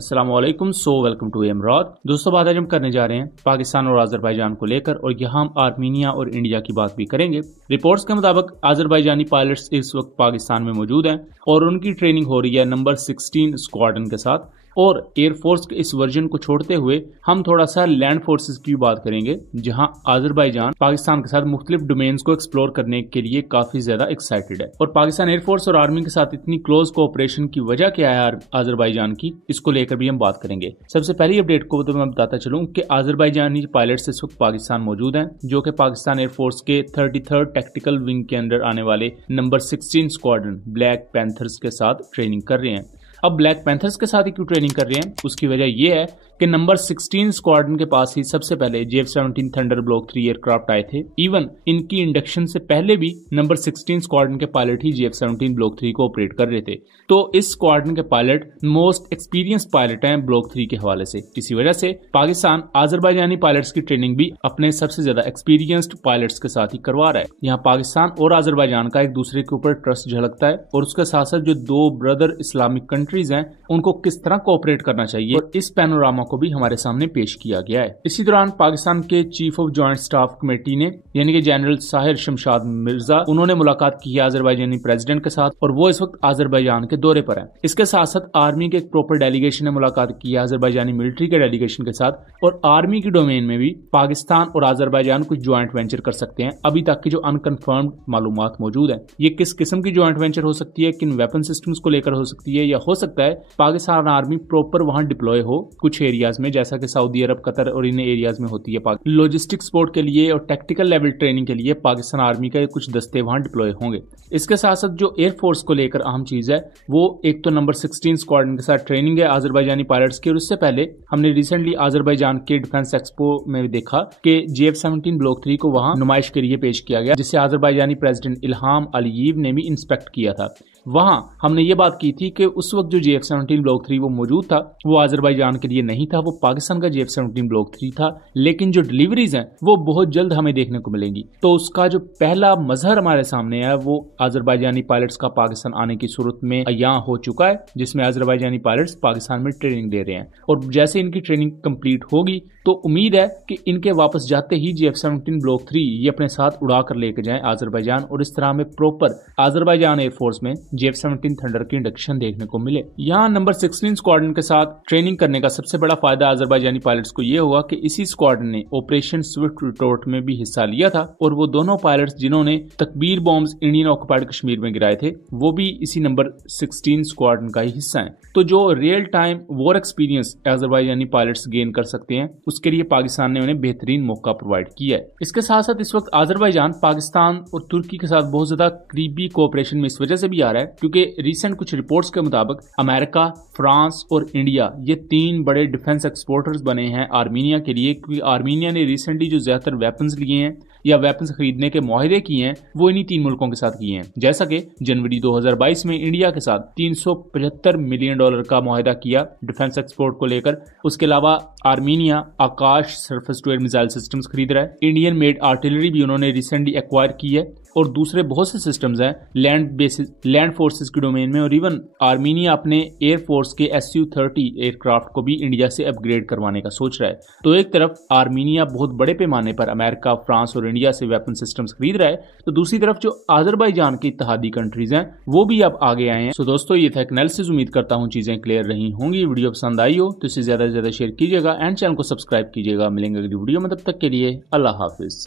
अस्सलाम वालेकुम। Welcome to एमराद। दोस्तों, बात आज हम करने जा रहे हैं पाकिस्तान और आज़रबाईजान को लेकर, और यहाँ हम आर्मीनिया और इंडिया की बात भी करेंगे। रिपोर्ट्स के मुताबिक आज़रबाईजानी पायलट्स इस वक्त पाकिस्तान में मौजूद हैं और उनकी ट्रेनिंग हो रही है नंबर 16 स्क्वाड्रन के साथ। और एयरफोर्स के इस वर्जन को छोड़ते हुए हम थोड़ा सा लैंड फोर्सेस की बात करेंगे, जहां आज़रबाईजान पाकिस्तान के साथ मुख्तलिफ डोमेन्स को एक्सप्लोर करने के लिए काफी ज्यादा एक्साइटेड है। और पाकिस्तान एयरफोर्स और आर्मी के साथ इतनी क्लोज कोऑपरेशन की वजह क्या है आज़रबाईजान की, इसको लेकर भी हम बात करेंगे। सबसे पहली अपडेट को तो मैं बताता चलूं कि आज़रबाईजानी पायलट्स इस वक्त पाकिस्तान मौजूद हैं, जो कि पाकिस्तान एयरफोर्स के 33rd टेक्टिकल विंग के अंदर आने वाले नंबर 16 स्क्वाड्रन ब्लैक पैंथर्स के साथ ट्रेनिंग कर रहे हैं। अब ब्लैक पैंथर्स के साथ ही क्यों ट्रेनिंग कर रहे हैं, उसकी वजह यह है कि नंबर 16 स्क्वाड्रन के पास ही सबसे पहले JF-17 थंडर ब्लॉक 3 एयरक्राफ्ट आए थे। इवन इनकी इंडक्शन से पहले भी नंबर 16 स्क्वाड्रन के पायलट ही JF-17 ब्लॉक 3 को ऑपरेट कर रहे थे। तो इस स्क्वाड्रन के पायलट मोस्ट एक्सपीरियंस पायलट हैं ब्लॉक 3 के हवाले से। इसी वजह से पाकिस्तान आज़रबाईजानी पायलट्स की ट्रेनिंग भी अपने सबसे ज्यादा एक्सपीरियंस्ड पायलट्स के साथ ही करवा रहा है। यहाँ पाकिस्तान और आज़रबाईजान का एक दूसरे के ऊपर ट्रस्ट झलकता है, और उसके साथ साथ जो दो ब्रदर इस्लामिक कंट्रीज हैं उनको किस तरह कोऑपरेट करना चाहिए, और इस पैनोरामा को भी हमारे सामने पेश किया गया है। इसी दौरान पाकिस्तान के chief of joint staff committee ने यानी कि जनरल साहिर शमशाद मिर्जा, उन्होंने मुलाकात की है आज़रबाईजानी प्रेसिडेंट के साथ, और वो इस वक्त आज़रबाईजान के दौरे पर है। इसके साथ साथ आर्मी के एक प्रॉपर डेलीगेशन ने मुलाकात की है आज़रबाईजानी मिलिट्री के डेलीगेशन के साथ, और आर्मी की डोमेन में भी पाकिस्तान और आज़रबाईजान कुछ ज्वाइंट वेंचर कर सकते हैं। अभी तक की जो अनकन्फर्म्ड मालूमात मौजूद है, ये किस किस्म की ज्वाइंट वेंचर हो सकती है, किन वेपन सिस्टम्स को लेकर हो सकती है, या हो सकता है पाकिस्तान आर्मी प्रॉपर वहां डिप्लॉय हो कुछ एरियाज में, जैसा कि सऊदी अरब, कतर और इन एरियाज में होती है। लॉजिस्टिक सपोर्ट के लिए और टेक्टिकल लेवल ट्रेनिंग के लिए पाकिस्तान आर्मी का कुछ दस्ते वहां डिप्लॉय होंगे। इसके साथ साथ जो एयरफोर्स को लेकर अहम चीज है, वो एक तो नंबर 16 स्क्वाड्रन के साथ ट्रेनिंग है आज़रबाईजानी पायलट्स की। और उससे पहले हमने रिसेंटली आज़रबाईजान के डिफेंस एक्सपो में देखा कि JF-17 ब्लॉक 3 को वहां नुमाइश के लिए पेश किया गया, जिसे आज़रबाईजानी प्रेसिडेंट इल्हाम अलीयेव ने भी इंस्पेक्ट किया था। वहां हमने ये बात की थी कि उस वक्त जो JF-17 ब्लॉक 3 वो मौजूद था, वो आज़रबाईजान के लिए नहीं था, वो पाकिस्तान का JF-17 ब्लॉक 3 था। लेकिन जो डिलीवरीज हैं वो बहुत जल्द हमें देखने को मिलेंगी। तो उसका जो पहला मजहर हमारे सामने है, वो आज़रबाईजानी पायलट्स का पाकिस्तान आने की सूरत में यहाँ हो चुका है, जिसमें आज़रबाईजानी पायलट्स पाकिस्तान में ट्रेनिंग दे रहे हैं। और जैसे इनकी ट्रेनिंग कंप्लीट होगी तो उम्मीद है कि इनके वापस जाते ही JF-17 ब्लॉक 3 ये अपने साथ उड़ा कर लेकर जाएं आज़रबाईजान, और इस तरह हमें प्रॉपर आज़रबाईजान एयरफोर्स में JF-17 थंडर की इंडक्शन देखने को मिले। यहाँ नंबर 16 स्क्वाड्रन के साथ ट्रेनिंग करने का सबसे बड़ा फायदा आज़रबाईजानी पायलट्स को यह हुआ कि इसी स्क्वाड्रन ने ऑपरेशन स्विफ्ट रिटोर्ट में भी हिस्सा लिया था, और वो दोनों पायलट्स जिन्होंने तकबीर बॉम्ब्स इंडियन ऑक्युपाइड कश्मीर में गिराए थे, वो भी इसी नंबर 16 स्क्वाड्रन का ही हिस्सा है। तो जो रियल टाइम वॉर एक्सपीरियंस आज़रबाईजानी पायलट्स गेन कर सकते हैं, उसके लिए पाकिस्तान ने उन्हें बेहतरीन मौका प्रोवाइड किया है। इसके साथ साथ इस वक्त आज़रबाईजान पाकिस्तान और तुर्की के साथ बहुत ज्यादा करीबी कोऑपरेशन में इस वजह से भी आ रहा है क्योंकि रिसेंट कुछ रिपोर्ट्स के मुताबिक अमेरिका, फ्रांस और इंडिया ये 3 बड़े डिफेंस एक्सपोर्टर्स बने हैं आर्मीनिया के लिए, क्योंकि आर्मीनिया ने रिसेंटली जो ज्यादातर वेपन्स लिए हैं या वेपन्स खरीदने के मुआहदे किए हैं, वो इन्हीं 3 मुल्कों के साथ किए हैं। जैसा कि जनवरी 2022 में इंडिया के साथ $375 मिलियन का मुआहदा किया डिफेंस एक्सपोर्ट को लेकर। उसके अलावा Armenia Akash surface to air missile systems खरीद रहा है। इंडियन मेड आर्टिलरी भी उन्होंने रिसेंटली एक्वायर की है, और दूसरे बहुत से सिस्टम्स हैं लैंड फोर्सेस की डोमेन में। और इवन आर्मीनिया अपने एयरफोर्स के Su-30 एयरक्राफ्ट को भी इंडिया से अपग्रेड करवाने का सोच रहा है। तो एक तरफ आर्मीनिया बहुत बड़े पैमाने पर अमेरिका, फ्रांस और इंडिया से वेपन सिस्टम्स खरीद रहा है, तो दूसरी तरफ जो आज़रबाईजान की इत्तेहादी कंट्रीज हैं वो भी अब आगे आए हैं। तो दोस्तों, ये था एनालिसिस। उम्मीद करता हूँ चीजें क्लियर रही होंगी। वीडियो पसंद आई हो तो इसे ज्यादा से ज्यादा शेयर कीजिएगा एंड चैनल को सब्सक्राइब कीजिएगा। मिलेंगे अगली वीडियो में, तब तक के लिए अल्लाह हाफिज।